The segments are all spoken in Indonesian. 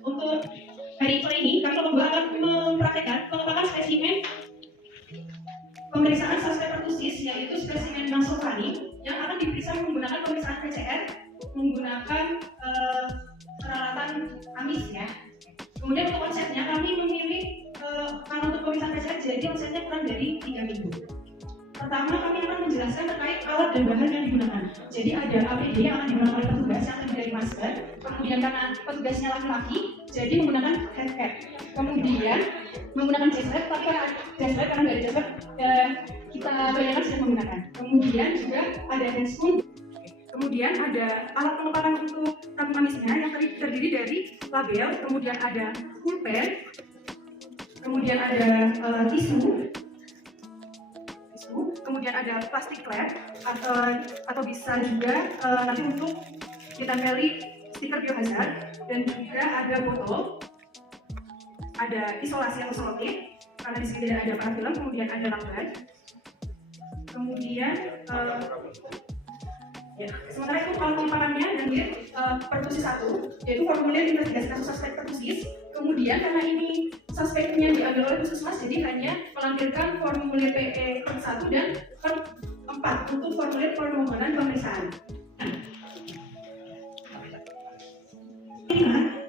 Untuk hari ini kami akan mempraktekkan pengembangan spesimen pemeriksaan suspek pertusis, yaitu spesimen nasopani yang akan diperiksa menggunakan pemeriksaan PCR menggunakan peralatan amis ya. Kemudian untuk konsepnya kami memilih kalau untuk pemeriksaan PCR jadi konsepnya kurang dari 3 minggu. Pertama kami akan menjelaskan terkait alat dan bahan yang digunakan. Jadi ada APD yang akan digunakan oleh petugas yang terdiri dari masker. Kemudian karena petugasnya laki-laki, jadi menggunakan head cap. Kemudian menggunakan jacket, tapi karena nggak ada jacket, kita bayangkan sudah menggunakan. Kemudian juga ada handscoon. Kemudian ada alat pengepakan untuk tabung amisnya yang terdiri dari label. Kemudian ada pulpen. Kemudian ada tisu. Kemudian ada plastik klep atau bisa juga nanti untuk ditempeli stiker biohazard, dan juga ada botol, ada isolasi atau selotip karena di sini tidak ada parafilm, kemudian ada lakban, kemudian ya, sementara itu kalau pengempakannya dan pertusis 1 yaitu formulir investigasi kasus suspek pertusis. Kemudian karena ini suspeknya diambil oleh puskesmas, jadi hanya melampirkan formulir PE per 1 dan per 4 untuk formulir permohonan pemeriksaan.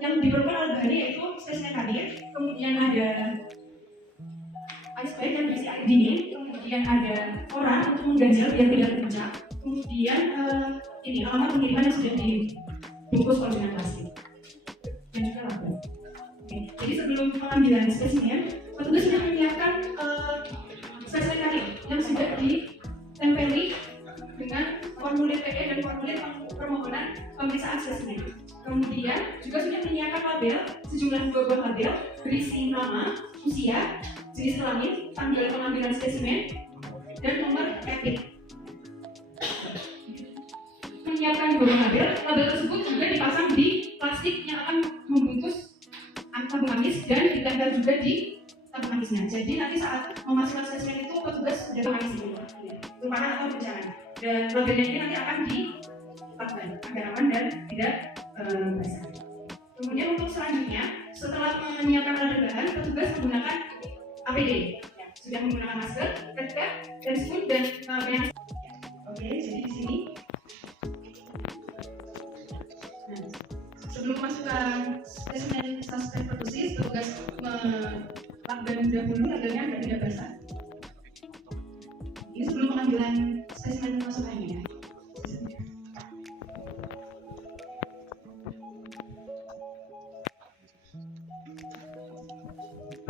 Yang diperlukan oleh bahannya yaitu spesimen hadir, kemudian ada ice pack yang berisi air dingin, kemudian ada koran untuk mengganjal biar tidak terpecah, kemudian ini alamat pengiriman yang sudah dibungkus oleh dengan plastik, dan juga label. Jadi sebelum pengambilan spesimen, petugas sudah menyiapkan spesimen hadir yang sudah ditempeli dengan formulir PE dan formulir permohonan pemeriksaan spesimen. Kemudian juga sudah menyiapkan label, sejumlah 2 buah label berisi nama, usia, jenis kelamin, tanggal pengambilan spesimen, dan nomor etik. Menyiapkan 2 buah label tersebut juga dipasang di plastik yang akan membungkus tabung amis dan ditempel juga di tabung amisnya. Jadi nanti saat memasukkan spesimen itu petugas sudah tahu isi ruangan atau berjalan, dan labelnya ini nanti akan dilakban agar aman dan tidak basah. Kemudian untuk selanjutnya, setelah menyiapkan alat dan bahan, petugas menggunakan APD. Ya, sudah menggunakan masker, head cap, handscoon, dan banyak. Oke, jadi di sini. Nah, sebelum memasukkan spesimen suspek pertusis, petugas melakban dahulu labelnya agar tidak basah. Ini sebelum pengambilan spesimen masukannya ya.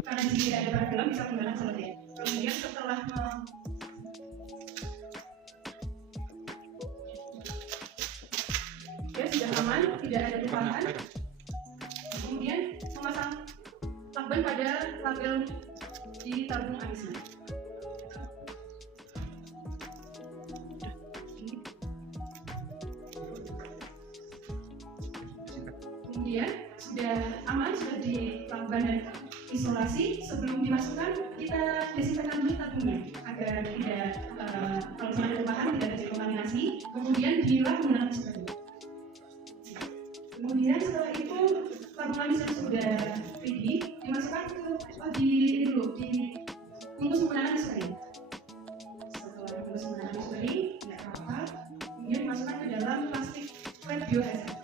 Karena di sini tidak ada parafilm, bisa menggunakan selotip. Kemudian setelah ya sudah aman, tidak ada tumpahan. Kemudian memasang lakban pada label di tabung amisnya. Kemudian sudah aman, sudah dilakban dan isolasi. Sebelum dimasukkan, kita desinfektan dulu tabungnya agar tidak kalau ada tumpahan tidak terjadi kontaminasi. Kemudian dilap menggunakan spray. Kemudian setelah itu tabung amis yang sudah ready dimasukkan ke dibungkus menggunakan spray. Setelah dibungkus menggunakan spray, tidak rapat, kemudian dimasukkan ke dalam plastik klep biohazard.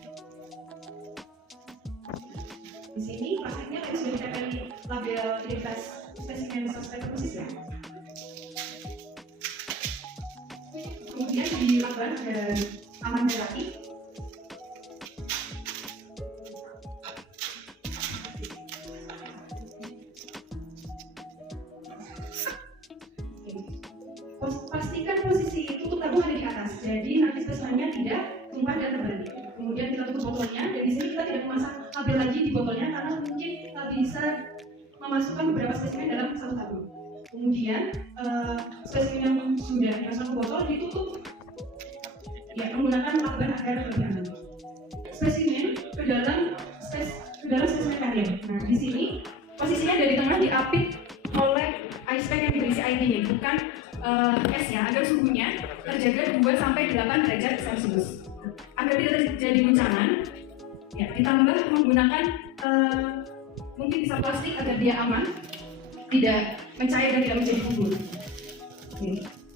Di sini plastiknya tadi sudah ditempeli label identitas spesimen suspek pertusis ya. Kemudian dilakban dan aman dan rapi. Pastikan posisi tutup tabung ada di atas, jadi nanti spesimennya tidak tumpah dan terbalik. Kemudian kita tutup botolnya, dan di sini kita tidak memasang label lagi di botolnya karena mungkin kita bisa memasukkan beberapa spesimen dalam satu tabung. Kemudian spesimen yang sudah dimasukkan ke botol ditutup ya menggunakan lakban agar lebih aman. Spesimen ke dalam spesimen kalian. Nah di sini posisinya dari tengah diapit oleh ice pack yang berisi air dingin, bukan esnya, agar suhunya terjaga 2-8 derajat Celcius. Agar tidak terjadi guncangan, ya, ditambah menggunakan mungkin bisa plastik agar dia aman, tidak mencair dan tidak menjadi bubur.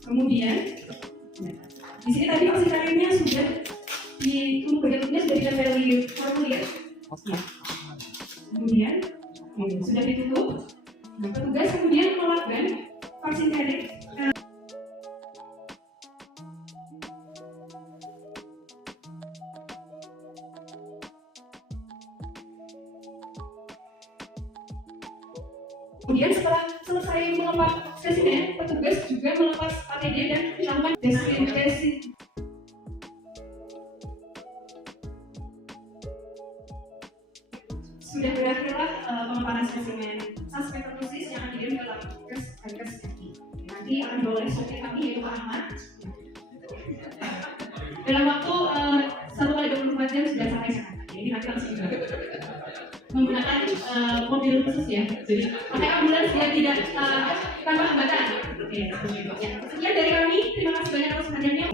Kemudian di sini tadi oksigennya sudah di tubuh bagian tubuhnya sudah ditempeli formulir. Kemudian sudah ditutup. Nah, petugas kemudian melakukan vaksin kredit. Kemudian setelah selesai melepas spesimen, petugas juga melepas APD dan melakukan desinfeksi. Sudah berakhirlah pemaparan spesimen suspek pertusis yang akan dikirim ke Lankes RI. Nanti akan dibawa oleh sopir kami yaitu Pak Ahmad. Dalam waktu 1x24 jam sudah sampai Jakarta. Jadi nanti langsung menggunakan mobil khusus ya. Jadi pakai ambulans biar tidak tanpa hambatan. Oke, sekian dari kami. Terima kasih banyak atas perhatiannya.